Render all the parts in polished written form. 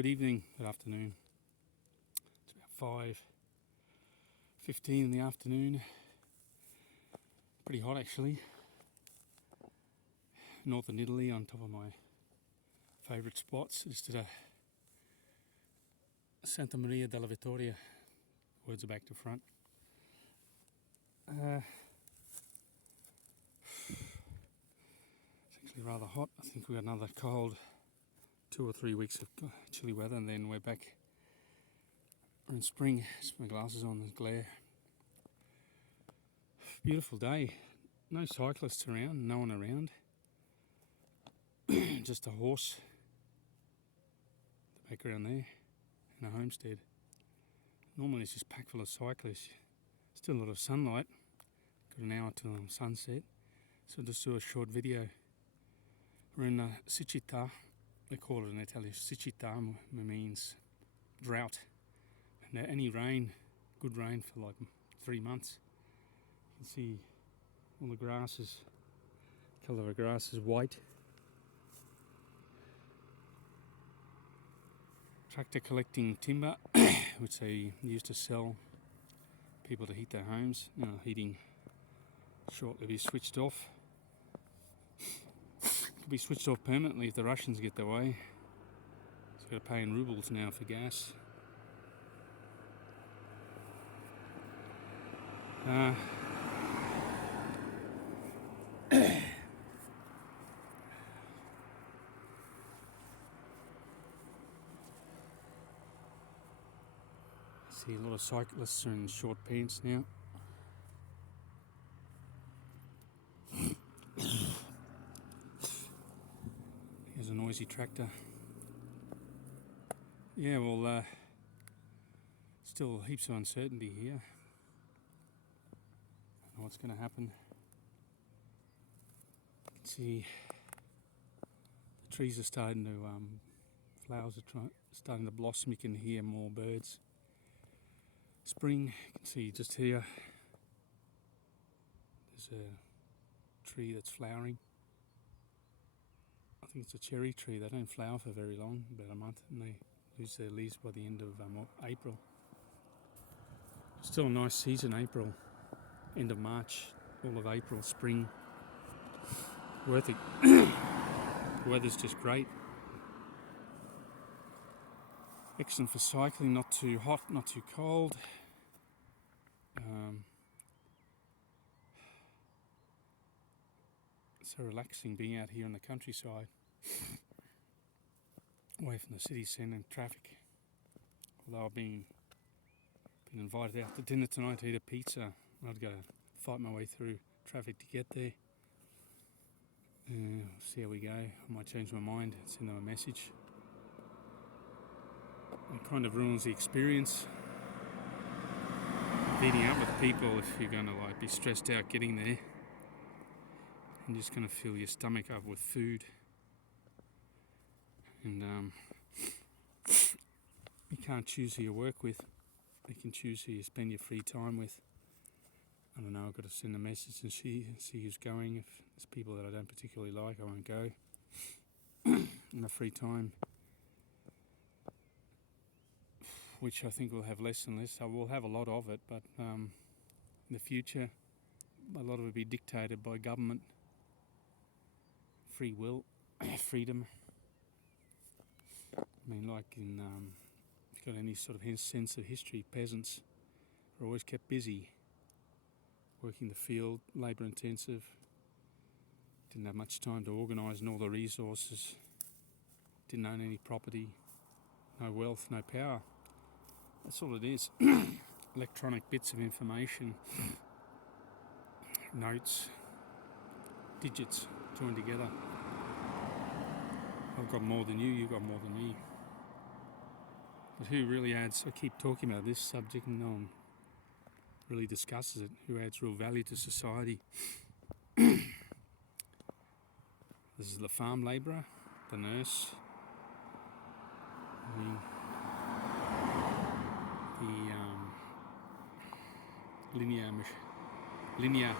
Good evening, good afternoon. It's about 5:15 in the afternoon. Pretty hot actually. Northern Italy, on top of my favourite spots. Just did a Santa Maria della Vittoria. Words are back to front. It's actually rather hot. I think we got another cold 2 or 3 weeks of chilly weather, and then we're back. We're in spring. Just my glasses on, there's glare. Beautiful day. No cyclists around, no one around. Just a horse in the background there, and a homestead. Normally it's just packed full of cyclists. Still a lot of sunlight. Got an hour till sunset, so I'll just do a short video. We're in siccità. They call it in Italian siccità, means drought. And any rain, good rain for like 3 months. You can see all the grasses. Colour of the grass is white. Tractor collecting timber, which they used to sell people to heat their homes. Now heating shortly be switched off. Could be switched off permanently if the Russians get their way. So got to pay in rubles now for gas. See a lot of cyclists are in short pants now. Here's a noisy tractor. Yeah, well, still heaps of uncertainty here. I don't know what's going to happen. You can see the trees are starting to, flowers are starting to blossom. You can hear more birds. Spring, you can see just here, there's a tree that's flowering. I think it's a cherry tree. They don't flower for very long, about a month, and they lose their leaves by the end of April. Still a nice season, April, end of March, all of April, spring. Worth it. The weather's just great. Excellent for cycling, not too hot, not too cold. So relaxing being out here in the countryside, away from the city centre and traffic. Although I've been invited out to dinner tonight to eat a pizza, I'd go fight my way through traffic to get there. See how we go. I might change my mind, send them a message. It kind of ruins the experience. Meeting up with people, if you're going to be stressed out getting there, and just going to fill your stomach up with food, and you can't choose who you work with. You can choose who you spend your free time with. I don't know, I've got to send a message and see who's going. If there's people that I don't particularly like, I won't go. In the free time, which I think we'll have less and less. I will have a lot of it, but in the future, a lot of it will be dictated by government. Free will, freedom. I mean, like in, if you've got any sort of sense of history, peasants are always kept busy, working the field, labour intensive, didn't have much time to organise and all the resources, didn't own any property, no wealth, no power. That's all it is. Electronic bits of information, notes, digits joined together. I've got more than you, you've got more than me. But who really adds, I keep talking about this subject and no one really discusses it, who adds real value to society? This is the farm labourer, the nurse, the linear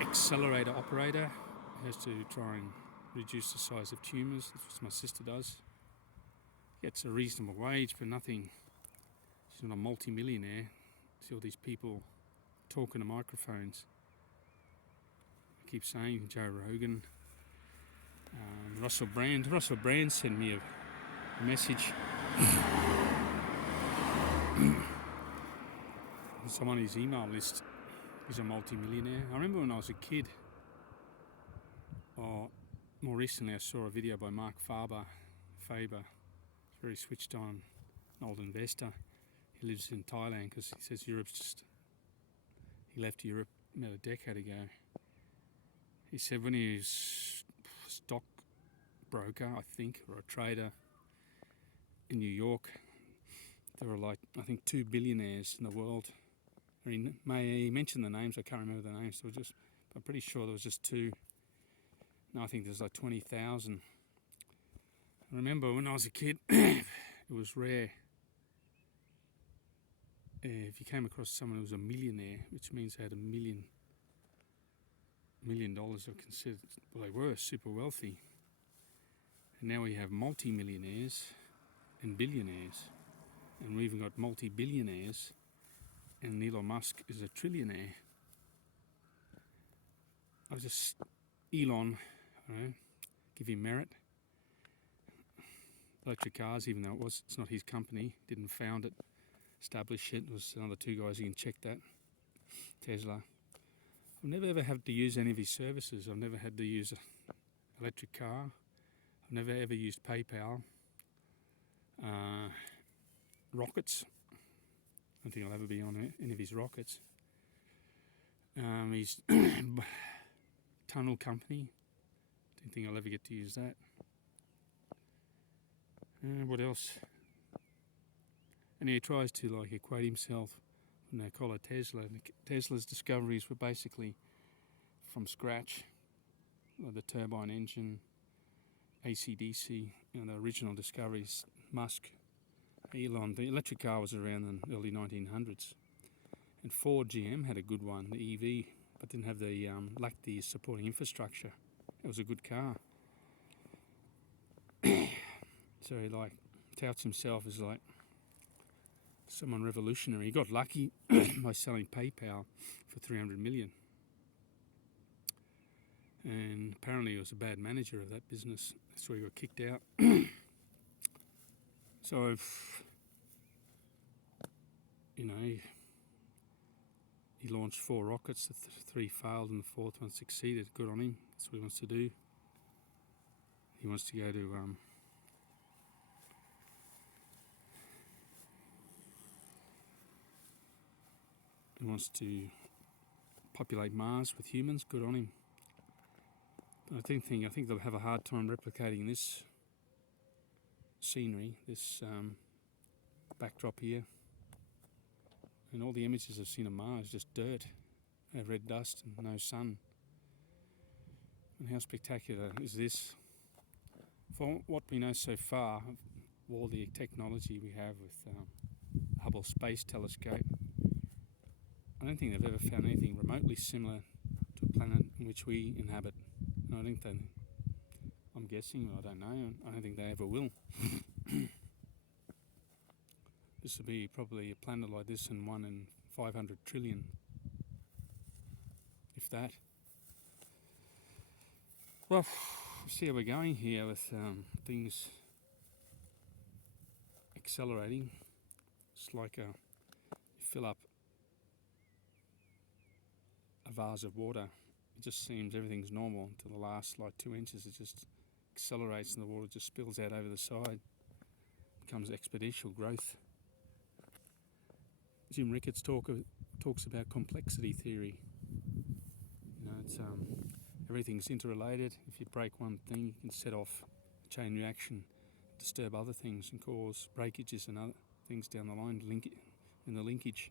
accelerator operator who has to try and reduce the size of tumours. That's what my sister does. gets a reasonable wage, but nothing. She's not a multi-millionaire. See all these people talking to microphones. I keep saying Joe Rogan, Russell Brand. Russell Brand sent me a message. Someone on his email list is a multi-millionaire. I remember when I was a kid, or more recently I saw a video by Mark Faber. He's very switched on, an old investor. He lives in Thailand because he says he left Europe about a decade ago. He said when he was a stock broker, I think, or a trader in New York, there were like, I think, 2 billionaires in the world. He mentioned the names, I can't remember the names, I'm pretty sure there was just 2. Now I think there's like 20,000. I remember when I was a kid, it was rare. If you came across someone who was a millionaire, which means they had $1 million, or considered, well, they were super wealthy. And now we have multi-millionaires and billionaires. And we've even got multi-billionaires, and Elon Musk is a trillionaire. Elon, give him merit. Electric cars, even though it's not his company, didn't found it, establish it. There was another 2 guys who can check that. Tesla. I've never ever had to use any of his services. I've never had to use an electric car. I've never ever used PayPal. Rockets. I don't think I'll ever be on any of his rockets. His tunnel company. Don't think I'll ever get to use that. What else? And he tries to equate himself when they call it Tesla. Tesla's discoveries were basically from scratch. The turbine engine, AC/DC, the original discoveries. Musk, Elon. The electric car was around in the early 1900s. And Ford GM had a good one, the EV, but didn't have lacked the supporting infrastructure. It was a good car. So he touts himself as someone revolutionary. He got lucky by selling PayPal for $300 million. And apparently he was a bad manager of that business. That's why he got kicked out. So, he launched 4 rockets, the 3 failed and the 4th one succeeded. Good on him. That's what he wants to do. He wants to go to he wants to populate Mars with humans. Good on him. But I think they'll have a hard time replicating this scenery, this backdrop here. And all the images I've seen of Mars, just dirt, red dust and no sun. And how spectacular is this? For what we know so far of all the technology we have with Hubble Space Telescope, I don't think they've ever found anything remotely similar to a planet in which we inhabit. And I think I'm guessing, I don't know, I don't think they ever will. This will be probably a planet like this and 1 in 500 trillion, if that. Well, see how we're going here with things accelerating. It's like you fill up a vase of water. It just seems everything's normal until the last 2 inches. It just accelerates and the water just spills out over the side. Becomes exponential growth. Jim Ricketts talks about complexity theory. It's everything's interrelated. If you break one thing, you can set off a chain reaction, disturb other things, and cause breakages and other things down the line. In the linkage.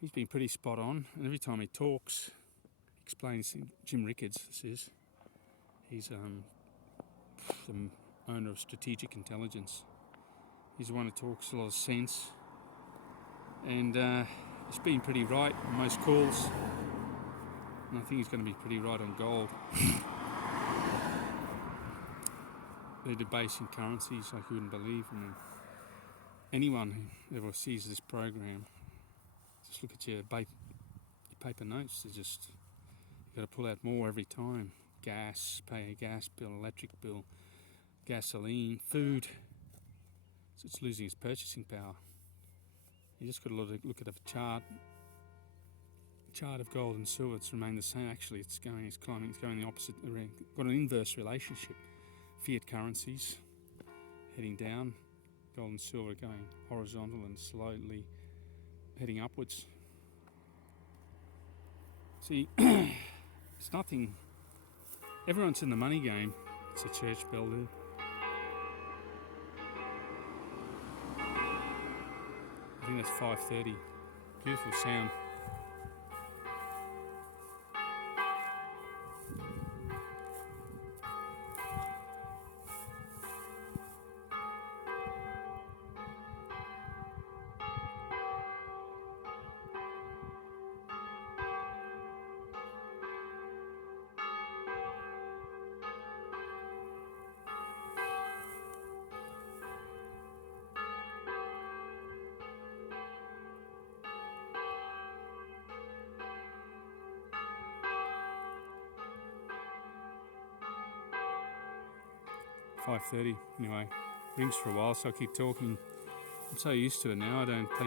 He's been pretty spot on, and every time he talks, explains. Jim Ricketts says he's the owner of Strategic Intelligence. He's the one who talks a lot of sense. And he's been pretty right on most calls. And I think he's going to be pretty right on gold. they're debasing currencies like you wouldn't believe. And anyone who ever sees this program, just look at your paper notes. They're just, you've got to pull out more every time. Gas, pay a gas bill, electric bill, gasoline, food. So it's losing its purchasing power. You just got to look at a chart of gold and silver. It's remained the same. Actually, it's climbing, it's going the opposite. Got an inverse relationship. Fiat currencies heading down, gold and silver going horizontal and slowly heading upwards. See, it's nothing. Everyone's in the money game. It's a church bell there. I think that's 5:30. Beautiful sound. $5:30. Anyway, rings for a while, so I keep talking. I'm so used to it now, I don't pay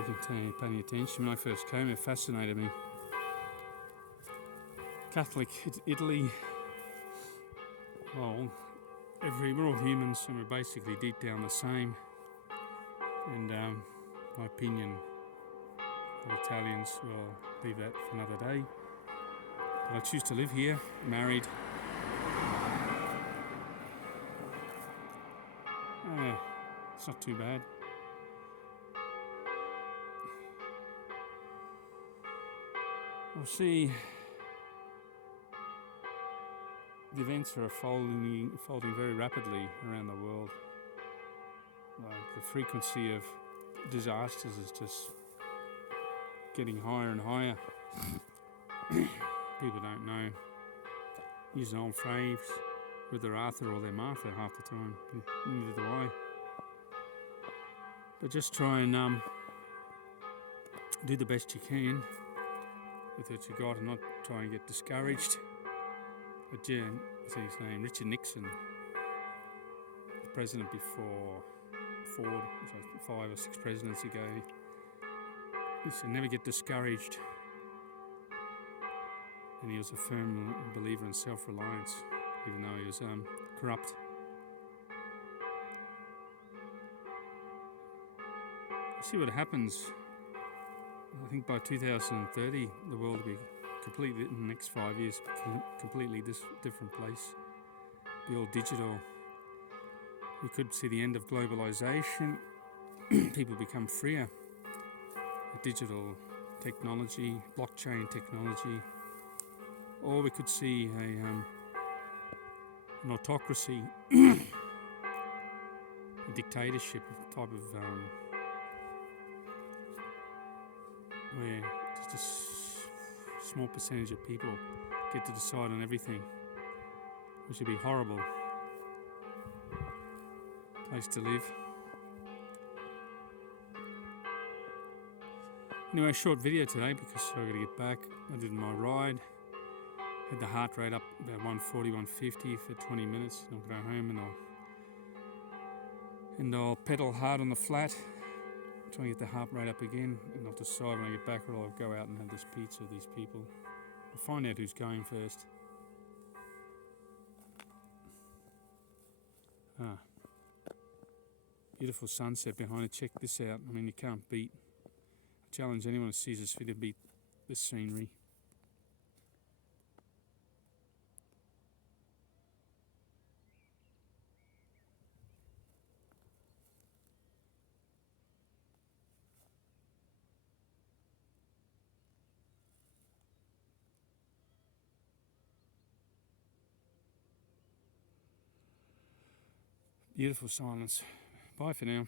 any attention. When I first came, it fascinated me. Catholic Italy. Well, we're all humans and we're basically deep down the same. And my opinion of Italians, well, leave that for another day. But I choose to live here, married. It's not too bad. We'll see. The events are folding very rapidly around the world. Like the frequency of disasters is just getting higher and higher. People don't know. Use an old phrase, whether Arthur or they're Martha half the time. Neither do I. But just try and do the best you can with what you got and not try and get discouraged. But yeah, what's his name? Richard Nixon, the president before Ford, 5 or 6 presidents ago, he said never get discouraged. And he was a firm believer in self-reliance, even though he was corrupt. See what happens. I think by 2030, the world will be completely, in the next 5 years, completely different place. Be all digital. We could see the end of globalization. People become freer. Digital technology, blockchain technology. Or we could see an autocracy, a dictatorship type of where just a small percentage of people get to decide on everything, which would be horrible place to live. Anyway, short video today because I've got to get back. I did my ride, had the heart rate up about 140, 150 for 20 minutes. I'll go home and I'll pedal hard on the flat, try and get the heart rate up again, and I'll decide when I get back or I'll go out and have this pizza with these people. I'll find out who's going first. Beautiful sunset behind it. Check this out. I mean, you can't beat. I challenge anyone who sees this video to beat this scenery. Beautiful silence. Bye for now.